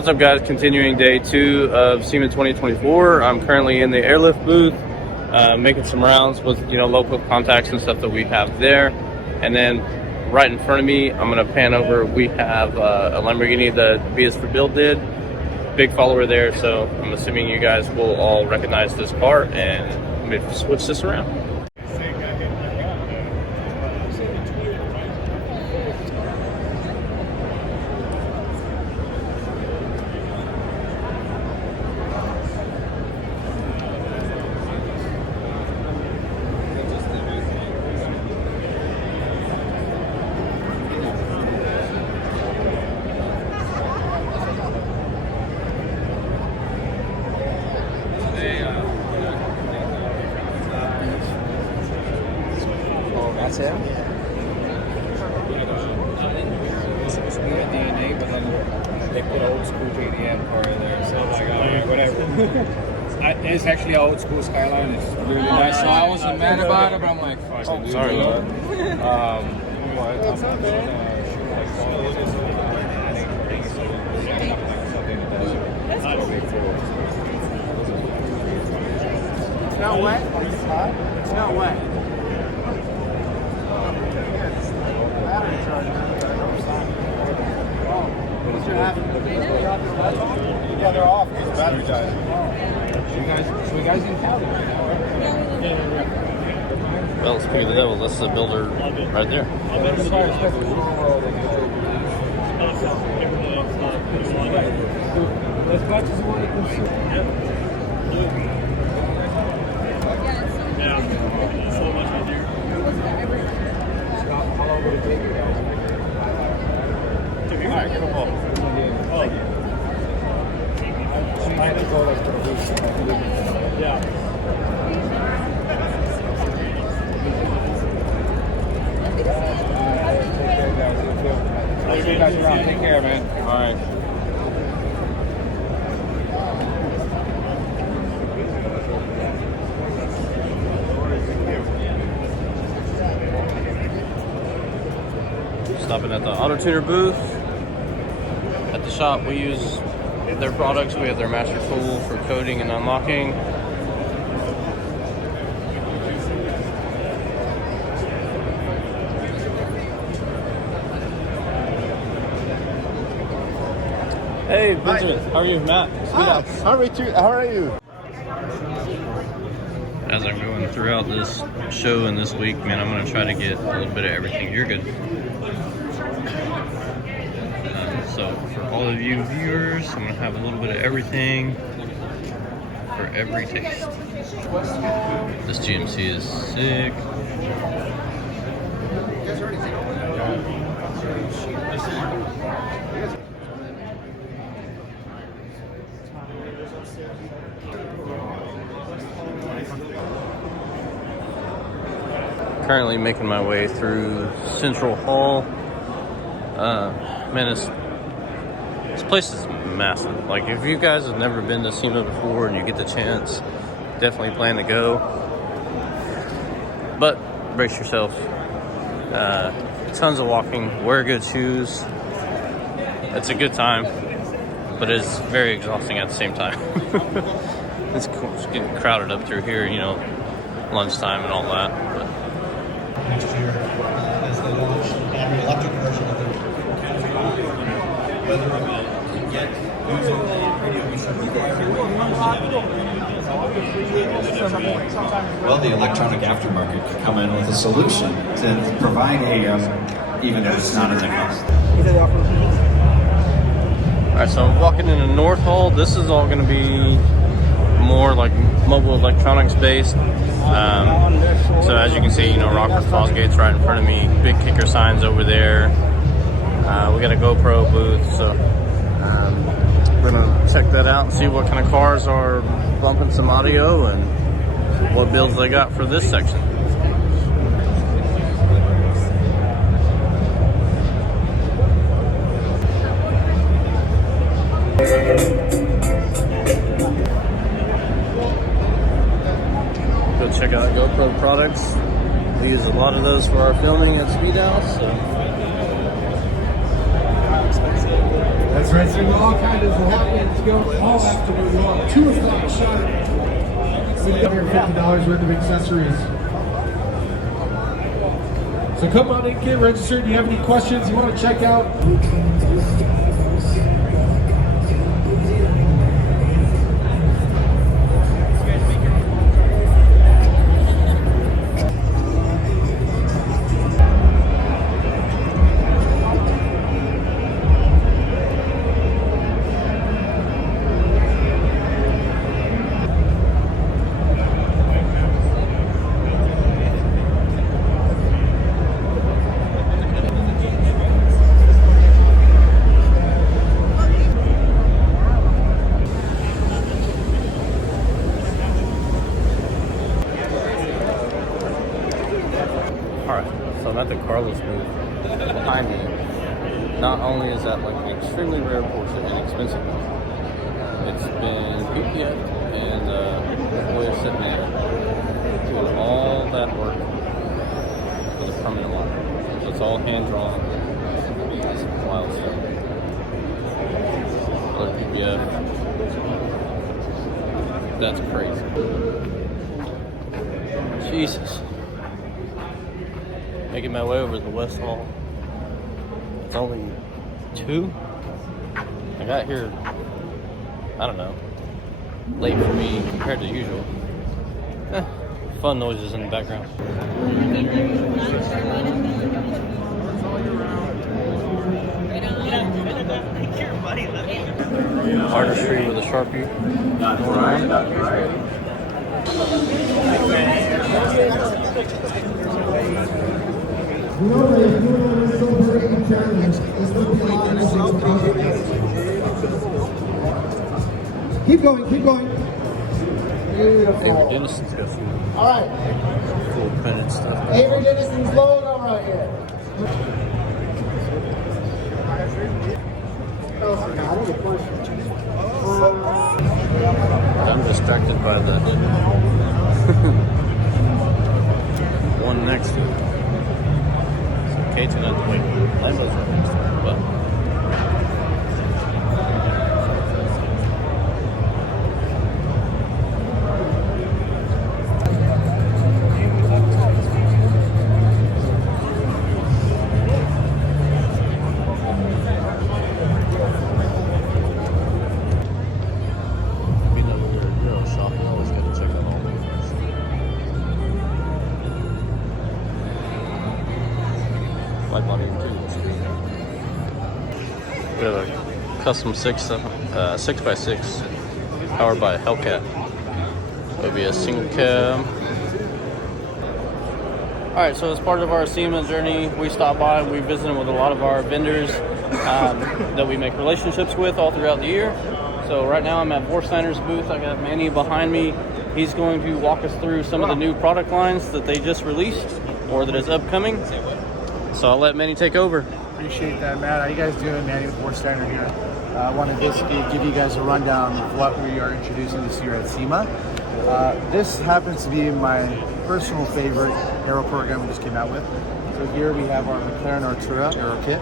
What's up, guys? Continuing day 2 of SEMA 2024. I'm currently in the airlift booth, making some rounds with local contacts and stuff that we have there. And then right in front of me, I'm gonna pan over. We have a Lamborghini that BS for Build did. Big follower there, so I'm assuming you guys will all recognize this car. And let me switch this around. That's him? It's good DNA, but then they put old school JDM car in there, so it's like, whatever. It's actually an old school Skyline. It's really nice. So I wasn't mad about it, but I'm like, fuck it. Sorry, That's It's not wet? It's not wet. Yeah, they're off because the battery died. So you guys in Cali? Well, speaking of the devil, that's the builder right there. As much as you want to consume. Yeah, so much out there. How long would it take you guys? All right, give them all. Thank you. I had to go like for a week. Yeah. Take care, guys. I'll see you guys around. Take care, man. All right. Stopping at the Autotuner booth. At the shop, we use their products. We have their master tool for coding and unlocking. Hey, Benjamin. How are you, Matt? Hi, how are you? As I'm going throughout this show and this week, man, I'm going to try to get a little bit of everything. You're good. So for all of you viewers, I'm going to have a little bit of everything for every taste. This GMC is sick. Currently making my way through Central Hall. Man, this place is massive. Like, if you guys have never been to SEMA before and you get the chance, definitely plan to go. But brace yourself. Tons of walking. Wear good shoes. It's a good time, but it's very exhausting at the same time. It's getting crowded up through here, lunchtime and all that. But next year as they launch the battery electric version of their weather event. And yet, using the radio research well, the electronic aftermarket could come in with a solution to provide AM, even if it's not in the house. Alright, so I'm walking into North Hall. This is all going to be more like mobile electronics based. So as you can see, Rockford Falls Gate's right in front of me. Big kicker signs over there. We got a GoPro booth, so we're gonna check that out and see what kind of cars are bumping some audio and what builds they got for this section. Go check out GoPro products. We use a lot of those for our filming at Speed House. So. That's right, so all kinds of happenings go all afternoon long. 2 o'clock sharp. We have here $50 worth of accessories. So come on in, get registered. Do you have any questions you want to check out? So I'm at the Carlos booth. Behind me, not only is that like an extremely rare Porsche and expensive one, it's been PPF and the boy is sitting there doing all that work for the permanent line. So it's all hand drawn. That's some wild stuff. Other PPF. That's crazy. Jesus. Making my way over to the West Hall. It's only 2. I got here, I don't know, late for me compared to usual. Fun noises in the background. Artistry with a Sharpie. Keep going, keep going. Avery Dennison's got some All right. cool printed stuff. Avery Dennison's logo right here. I'm distracted by the one next to it. So Kate's gonna have to wait. Lambo's right next to it, but we have a custom 6x6 powered by a Hellcat. It'll be a single cab. Alright, so as part of our SEMA journey, we stop by and we visit with a lot of our vendors that we make relationships with all throughout the year. So right now I'm at Vorsteiner's booth. I got Manny behind me. He's going to walk us through some of the new product lines that they just released or that is upcoming. So I'll let Manny take over. Appreciate that, Matt. How you guys doing? Manny with Vorsteiner here. I want to basically give you guys a rundown of what we are introducing this year at SEMA. This happens to be my personal favorite aero program we just came out with. So here we have our McLaren Artura aero kit.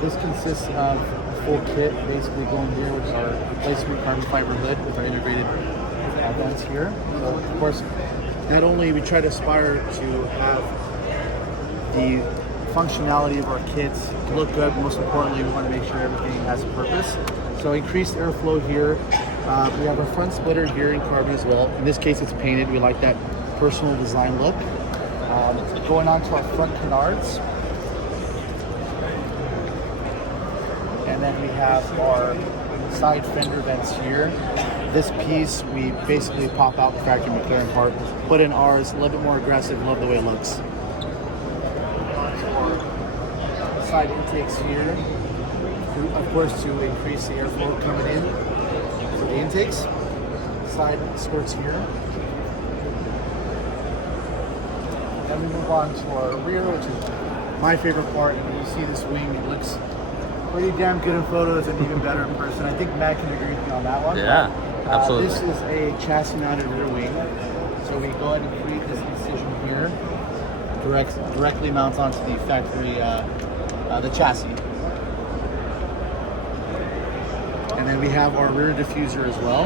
This consists of a full kit, basically going here, which is our replacement carbon fiber lid with our integrated vents here. So of course, not only we try to aspire to have the functionality of our kits to look good, but most importantly, we want to make sure everything has a purpose. So increased airflow here. We have our front splitter here in carbon as well. In this case, it's painted. We like that personal design look. Going on to our front canards. And then we have our side fender vents here. This piece, we basically pop out the factory McLaren part, put in ours, a little bit more aggressive, love the way it looks. Side intakes here, of course, to increase the airflow coming in for the intakes. Side skirts here. Then we move on to our rear, which is my favorite part. And when you see this wing, it looks pretty damn good in photos and even better in person. I think Matt can agree with me on that one. Yeah, absolutely. This is a chassis-mounted rear wing. So we go ahead and create this incision here. Directly mounts onto the factory the chassis. And then we have our rear diffuser as well.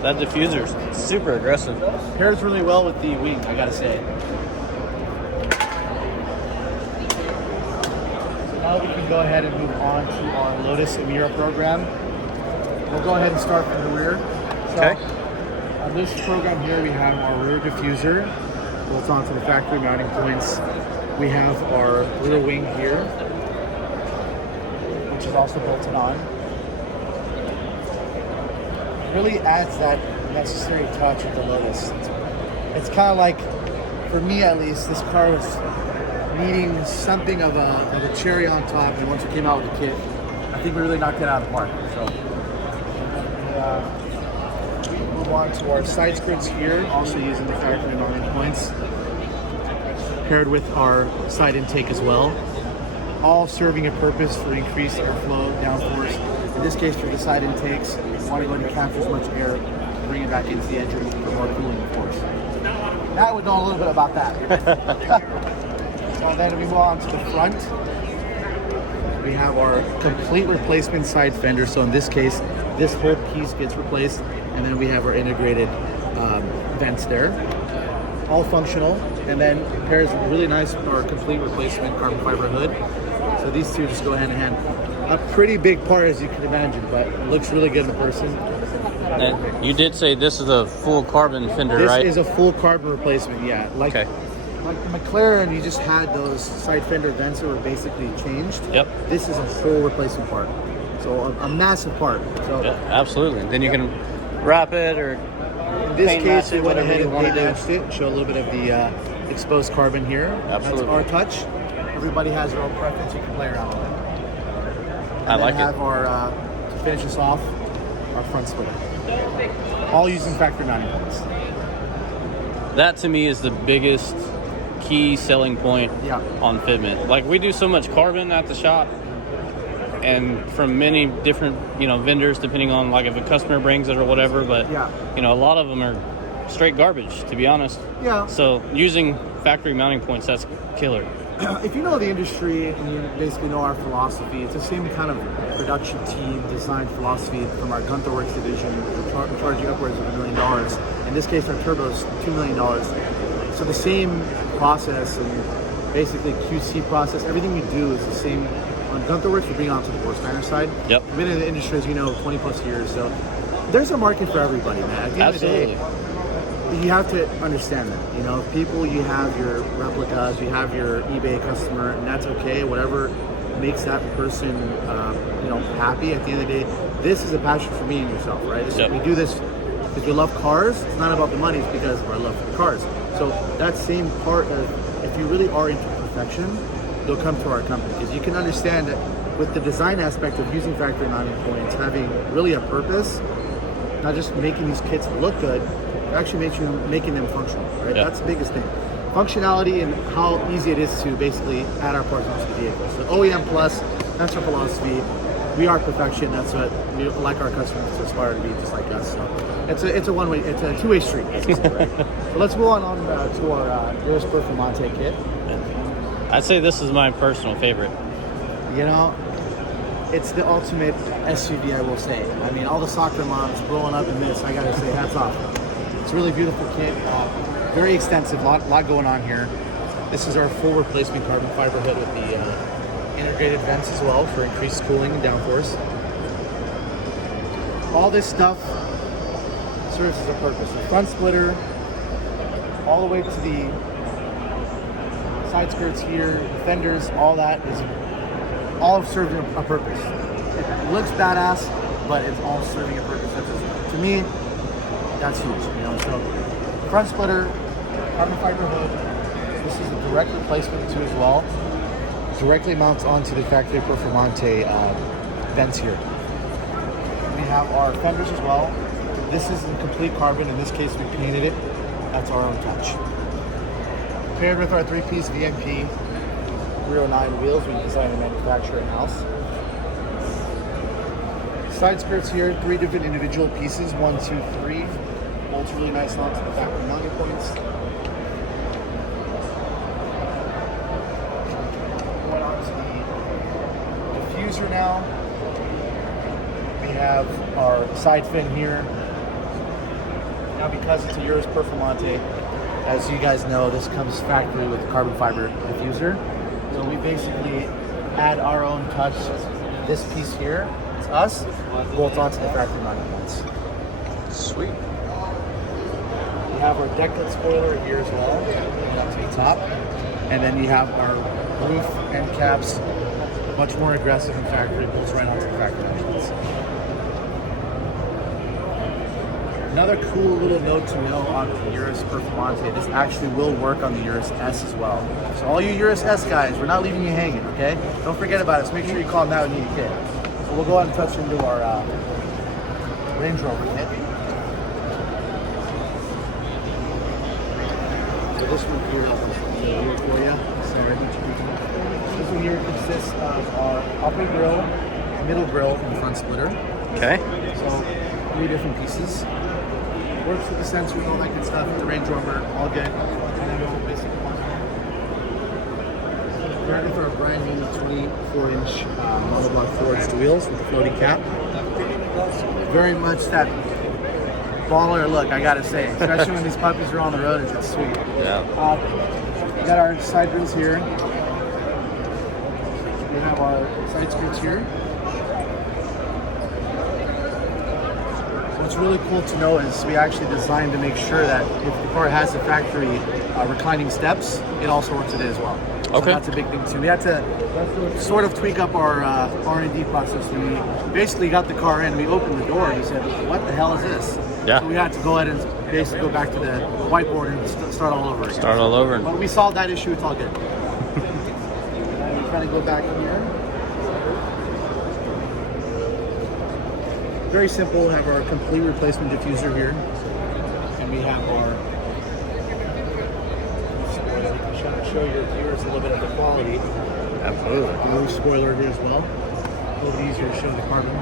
That diffuser's super aggressive. Pairs really well with the wing, I gotta say. So now we can go ahead and move on to our Lotus Emira program. We'll go ahead and start from the rear. So, Okay. on this program here, we have our rear diffuser built onto the factory mounting points. We have our rear wing here, which is also bolted on. Really adds that necessary touch with the Lotus. It's kind of like, for me at least, this car was needing something of a cherry on top, and once we came out with the kit, I think we really knocked it out of the park. So, we move on to our side skirts here, also using the factory mounting points, paired with our side intake as well, all serving a purpose for increased airflow, downforce. In this case, for the side intakes, we want to go ahead and capture as much air, bring it back into the engine for more cooling, of course. Now we know a little bit about that. So then we move on to the front. We have our complete replacement side fender. So in this case, this whole piece gets replaced, and then we have our integrated vents there, all functional. And then pairs really nice our complete replacement carbon fiber hood. So these two just go hand in hand. A pretty big part, as you can imagine, but it looks really good in person. And you did say this is a full carbon fender, This right? is a full carbon replacement, yeah. Like Okay. McLaren, you just had those side fender vents that were basically changed. Yep. This is a full replacement part. So a massive part. So Yeah, absolutely. Then you can wrap it or in this paint case, match we it, went whatever ahead you and want to paint do. matched it, show a little bit of the exposed carbon here. Absolutely. That's our touch. Everybody has their own preference. You can play around with it. I And like then have it. our, to finish us off, our front splitter. All using factory mounting points. That to me is the biggest key selling point Yeah. on fitment. Like we do so much carbon at the shop, and from many different vendors, depending on like if a customer brings it or whatever. But Yeah. a lot of them are straight garbage, to be honest. Yeah. So using factory mounting points, that's killer. If you know the industry and you basically know our philosophy, it's the same kind of production team design philosophy from our Gunther Works division. We're charging upwards of $1 million. In this case, our turbo's $2 million. So the same process and basically QC process, everything we do is the same. On Gunther Works, we're being onto the Vorsteiner side. Yep. We've been in the industry, as you know, 20 plus years. So there's a market for everybody, man. At the end of the day, you have to understand that, people, you have your replicas, you have your eBay customer, and that's okay. Whatever makes that person, happy. At the end of the day, this is a passion for me and yourself, right? Yep. We do this because we love cars. It's not about the money. It's because of our love for the cars. So that same part of, if you really are into perfection, you'll come to our company because you can understand that with the design aspect of using factory mounting points, having really a purpose, not just making these kits look good, it actually making them functional, right? Yeah. That's the biggest thing. Functionality and how easy it is to basically add our parts onto the vehicle. So OEM plus, that's our philosophy. We are perfection. That's what we like our customers to aspire to be, just like us. So it's a one-way, it's a two-way street. As you say, right? So let's move on to our Euros Performante kit. I'd say this is my personal favorite. It's the ultimate SUV, I will say. I mean, all the soccer moms growing up in this, I gotta say, hats off. It's a really beautiful kit, very extensive, lot going on here. This is our full replacement carbon fiber hood with the integrated vents as well for increased cooling and downforce. All this stuff serves as a purpose. The front splitter, all the way to the side skirts here, the fenders, all that is all serving a purpose. It looks badass, but it's all serving a purpose. To me, that's huge. So front splitter, carbon fiber hood. This is a direct replacement too as well. Directly mounts onto the factory Performante vents here. We have our fenders as well. This is in complete carbon. In this case, we painted it. That's our own touch. Paired with our three-piece VMP 309 wheels, we design and manufacture in-house. Side skirts here, 3 different individual pieces, 1, 2, 3. Bolts really nice onto the factory mounting points. Going on to the diffuser now. have our side fin here. Now, because it's a Urus Performante, as you guys know, this comes factory with carbon fiber diffuser. So we basically add our own touch. This piece here, it's us, bolt onto the factory mounted ones. Sweet. We have our decklet spoiler here as well, going up to the top. And then you have our roof end caps, much more aggressive in factory, bolts right onto the factory mounted. Another cool little note to know on the Urus Performante, this actually will work on the Urus S as well. So all you Urus S guys, we're not leaving you hanging, okay? Don't forget about us. Make sure you call them out when you need a kit. So we'll go ahead and touch into our Range Rover kit. So this one here for you. Sorry. This one here consists of our upper grill, middle grill, and front splitter. Okay. So 3 different pieces. Works with the sensor and all that good stuff. The Range Rover, all good. And then we'll basically currently for a brand new 24-inch monoblock forged wheels with the floating cap. Very much that baller look, I gotta say. Especially when these puppies are on the road, it's sweet. Yeah. We got our side grills here. We have our side skirts here. What's really cool to know is we actually designed to make sure that if the car has the factory reclining steps, it also works with it as well. So Okay. that's a big thing too. We had to sort of tweak up our R&D process. We basically got the car in, we opened the door, and we said, what the hell is this? Yeah. So we had to go ahead and basically go back to the whiteboard and start all over again. Start all over. But we solved that issue, it's all good. And we kind of go back here. Very simple, we have our complete replacement diffuser here. And we have our spoiler. I'm trying to show your viewers a little bit of the quality. Absolutely. The roof spoiler here as well. A little bit easier to show the carbon.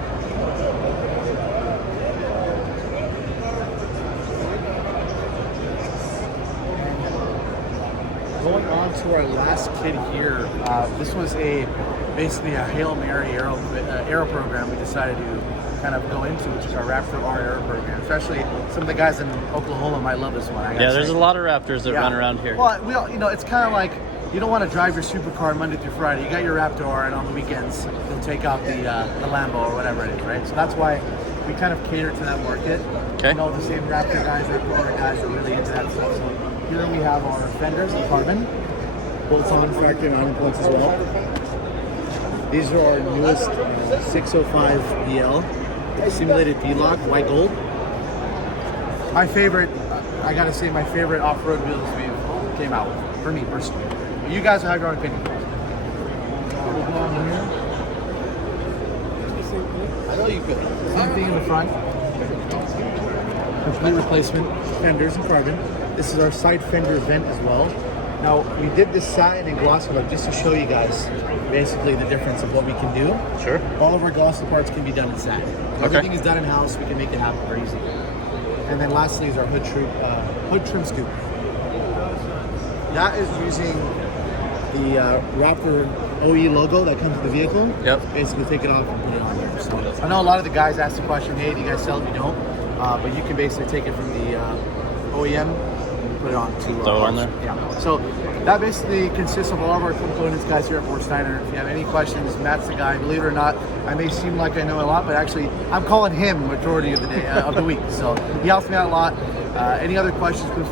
Going on to our last kit here, this was basically a Hail Mary aero program we decided to kind of go into, which is our Raptor R aero program. Especially some of the guys in Oklahoma might love this one. I gotta Yeah, there's say. a lot of Raptors that run around here. Well, it's kind of like you don't want to drive your supercar Monday through Friday. You got your Raptor R, and on the weekends you'll take out the Lambo or whatever it is, right? So that's why we kind of cater to that market. Okay. You know, the same Raptor guys, Raptor R guys are really into that stuff. So here we have our fenders in carbon, bolt-on factory mounting points as well. These are our newest 605 BL simulated V-Lock white gold. My favorite, I gotta say, my favorite off-road wheels we came out with, for me personally. But you guys will have your own opinion. We'll go on here. I know you could. Same thing in the front. Complete replacement fenders in carbon. This is our side fender vent as well. Now, we did this satin and glossy look just to show you guys basically the difference of what we can do. Sure. All of our glossy parts can be done in satin. Everything is done in-house. We can make it happen very easily. And then lastly is our hood trim scoop. That is using the Raptor OE logo that comes with the vehicle. Yep. Basically take it off and put it on there. So I know a lot of the guys ask the question, hey, do you guys sell it? We don't. But you can basically take it from the OEM and put it on to Throw it on there? Yeah. So that basically consists of all of our components, guys, here at Vorsteiner. If you have any questions, Matt's the guy. Believe it or not, I may seem like I know a lot, but actually I'm calling him majority of the day of the week. So he helps me out a lot. Any other questions, please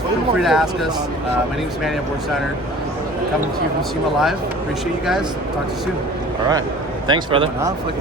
feel free to ask us. My name is Manny at Vorsteiner. Coming to you from SEMA Live. Appreciate you guys. Talk to you soon. All right. Thanks, brother. Fucking